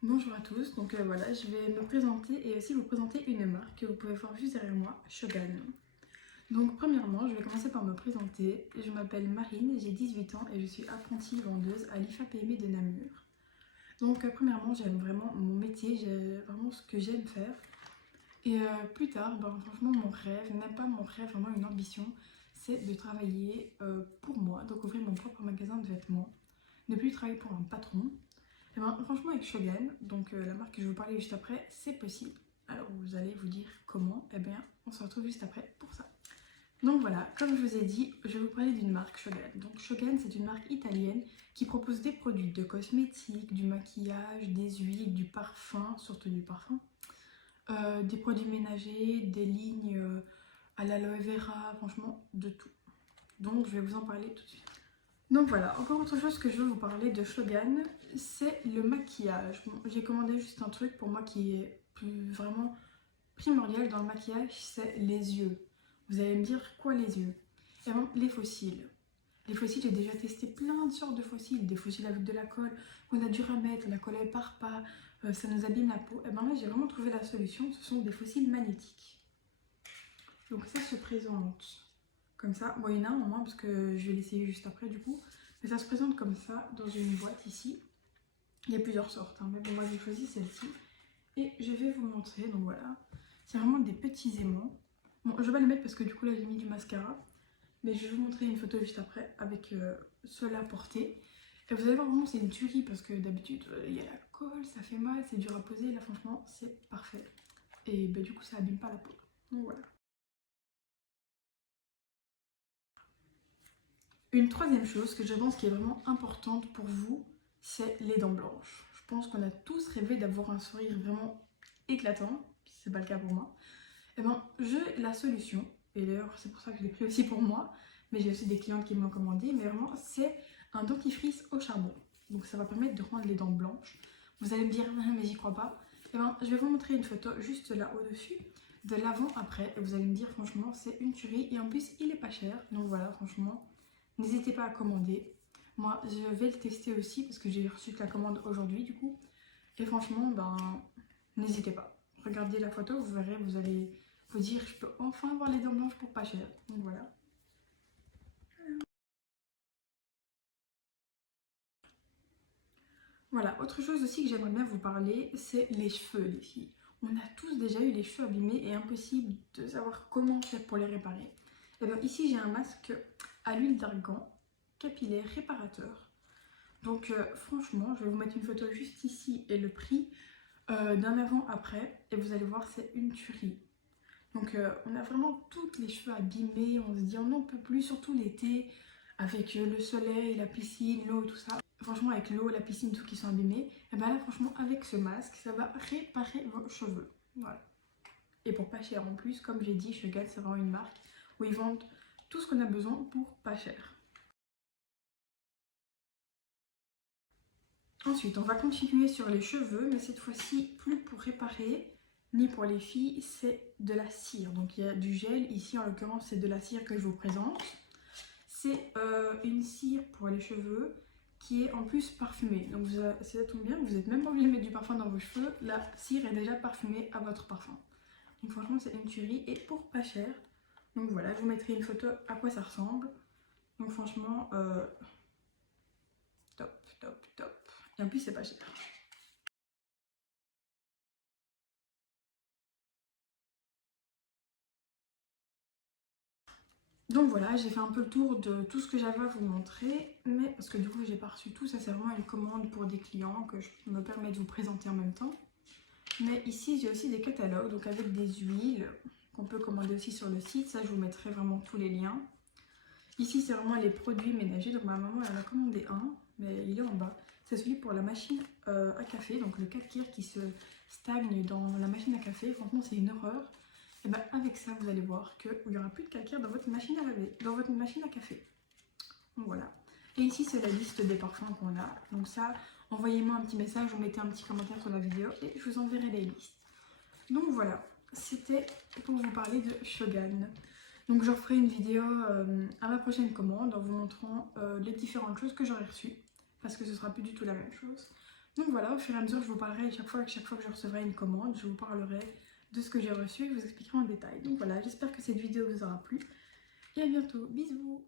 Bonjour à tous, voilà, je vais me présenter et aussi vous présenter une marque que vous pouvez voir juste derrière moi, Shogun. Donc premièrement, je vais commencer par me présenter. Je m'appelle Marine, j'ai 18 ans et je suis apprentie vendeuse à l'IFA PME de Namur. Premièrement, j'aime vraiment mon métier, j'ai vraiment ce que j'aime faire. Et plus tard, franchement, mon rêve, même pas mon rêve, vraiment une ambition, c'est de travailler pour moi, donc ouvrir mon propre magasin de vêtements, ne plus travailler pour un patron. Et franchement, avec Shogun, la marque que je vais vous parler juste après, c'est possible. Alors vous allez vous dire comment. Eh bien, on se retrouve juste après pour ça. Donc voilà, comme je vous ai dit, je vais vous parler d'une marque Shogun. Donc Shogun, c'est une marque italienne qui propose des produits de cosmétiques, du maquillage, des huiles, du parfum, surtout du parfum, des produits ménagers, des lignes à l'aloe vera, franchement, de tout. Donc je vais vous en parler tout de suite. Donc voilà, encore autre chose que je veux vous parler de Shogun, c'est le maquillage. Bon, j'ai commandé juste un truc pour moi qui est vraiment primordial dans le maquillage, c'est les yeux. Vous allez me dire quoi les yeux? Et bon, les fossiles. Les fossiles, j'ai déjà testé plein de sortes de fossiles. Des fossiles avec de la colle, qu'on a dû remettre, la colle elle part pas, ça nous abîme la peau. Et bien là j'ai vraiment trouvé la solution, ce sont des fossiles magnétiques. Donc ça se présente comme ça. Bon, il y en a un en moins parce que je vais l'essayer juste après du coup. Mais ça se présente comme ça dans une boîte ici. Il y a plusieurs sortes, hein, mais bon, moi j'ai choisi celle-ci. Et je vais vous montrer, donc voilà. C'est vraiment des petits aimants. Bon, je vais pas les mettre parce que du coup là j'ai mis du mascara. Mais je vais vous montrer une photo juste après avec cela porté. Et vous allez voir vraiment c'est une tuerie parce que d'habitude il y a la colle, ça fait mal, c'est dur à poser. Là franchement c'est parfait. Et bah, du coup ça abîme pas la peau. Donc voilà. Une troisième chose que je pense qui est vraiment importante pour vous, c'est les dents blanches. Je pense qu'on a tous rêvé d'avoir un sourire vraiment éclatant, c'est pas le cas pour moi. Et ben, j'ai la solution, et d'ailleurs c'est pour ça que je l'ai pris aussi pour moi, mais j'ai aussi des clientes qui m'ont commandé, mais vraiment c'est un dentifrice au charbon. Donc ça va permettre de rendre les dents blanches. Vous allez me dire, ah, mais j'y crois pas. Et ben, je vais vous montrer une photo juste là au-dessus, de l'avant-après, et vous allez me dire franchement c'est une tuerie, et en plus il est pas cher, donc voilà franchement. N'hésitez pas à commander. Moi, je vais le tester aussi parce que j'ai reçu la commande aujourd'hui du coup. Et franchement, n'hésitez pas. Regardez la photo, vous verrez, vous allez vous dire je peux enfin avoir les dents blanches pour pas cher. Donc voilà. Voilà, autre chose aussi que j'aimerais bien vous parler, c'est les cheveux, les filles. On a tous déjà eu les cheveux abîmés et impossible de savoir comment faire pour les réparer. Et bien ici, j'ai un masque à l'huile d'argan capillaire réparateur. Franchement, je vais vous mettre une photo juste ici et le prix d'un avant-après. Et vous allez voir, c'est une tuerie. On a vraiment toutes les cheveux abîmés. On se dit, on n'en peut plus, surtout l'été, avec le soleil, la piscine, l'eau, tout ça. Franchement, avec l'eau, la piscine, tout qui sont abîmés. Et bien là, franchement, avec ce masque, ça va réparer vos cheveux. Voilà. Et pour pas cher en plus, comme j'ai dit, Shogun, c'est vraiment une marque où ils vendent tout ce qu'on a besoin pour pas cher. Ensuite, on va continuer sur les cheveux, mais cette fois-ci, plus pour réparer, ni pour les filles, c'est de la cire. Donc il y a du gel, ici en l'occurrence c'est de la cire que je vous présente. C'est une cire pour les cheveux qui est en plus parfumée. Donc ça tombe bien, vous n'êtes même pas obligé de mettre du parfum dans vos cheveux, la cire est déjà parfumée à votre parfum. Donc franchement c'est une tuerie et pour pas cher. Donc voilà, je vous mettrai une photo à quoi ça ressemble. Donc franchement, top, top, top. Et en plus c'est pas cher. Donc voilà, j'ai fait un peu le tour de tout ce que j'avais à vous montrer, mais parce que du coup j'ai pas reçu tout, ça c'est vraiment une commande pour des clients que je me permets de vous présenter en même temps. Mais ici j'ai aussi des catalogues, donc avec des huiles qu'on peut commander aussi sur le site, ça je vous mettrai vraiment tous les liens. Ici c'est vraiment les produits ménagers, donc ma maman elle en a commandé un, mais il est en bas. C'est celui pour la machine à café, donc le calcaire qui se stagne dans la machine à café, franchement c'est une horreur. Et bien avec ça, vous allez voir qu'il n'y aura plus de calcaire dans votre machine à laver, dans votre machine à café. Donc voilà. Et ici, c'est la liste des parfums qu'on a. Donc ça, envoyez-moi un petit message ou mettez un petit commentaire sur la vidéo et je vous enverrai les listes. Donc voilà, c'était pour vous parler de Shogun. Donc je referai une vidéo à ma prochaine commande en vous montrant les différentes choses que j'aurai reçues. Parce que ce sera plus du tout la même chose. Donc voilà, au fur et à mesure, je vous parlerai à chaque fois que je recevrai une commande, je vous parlerai de ce que j'ai reçu et je vous expliquerai en détail. Donc voilà, j'espère que cette vidéo vous aura plu et à bientôt. Bisous!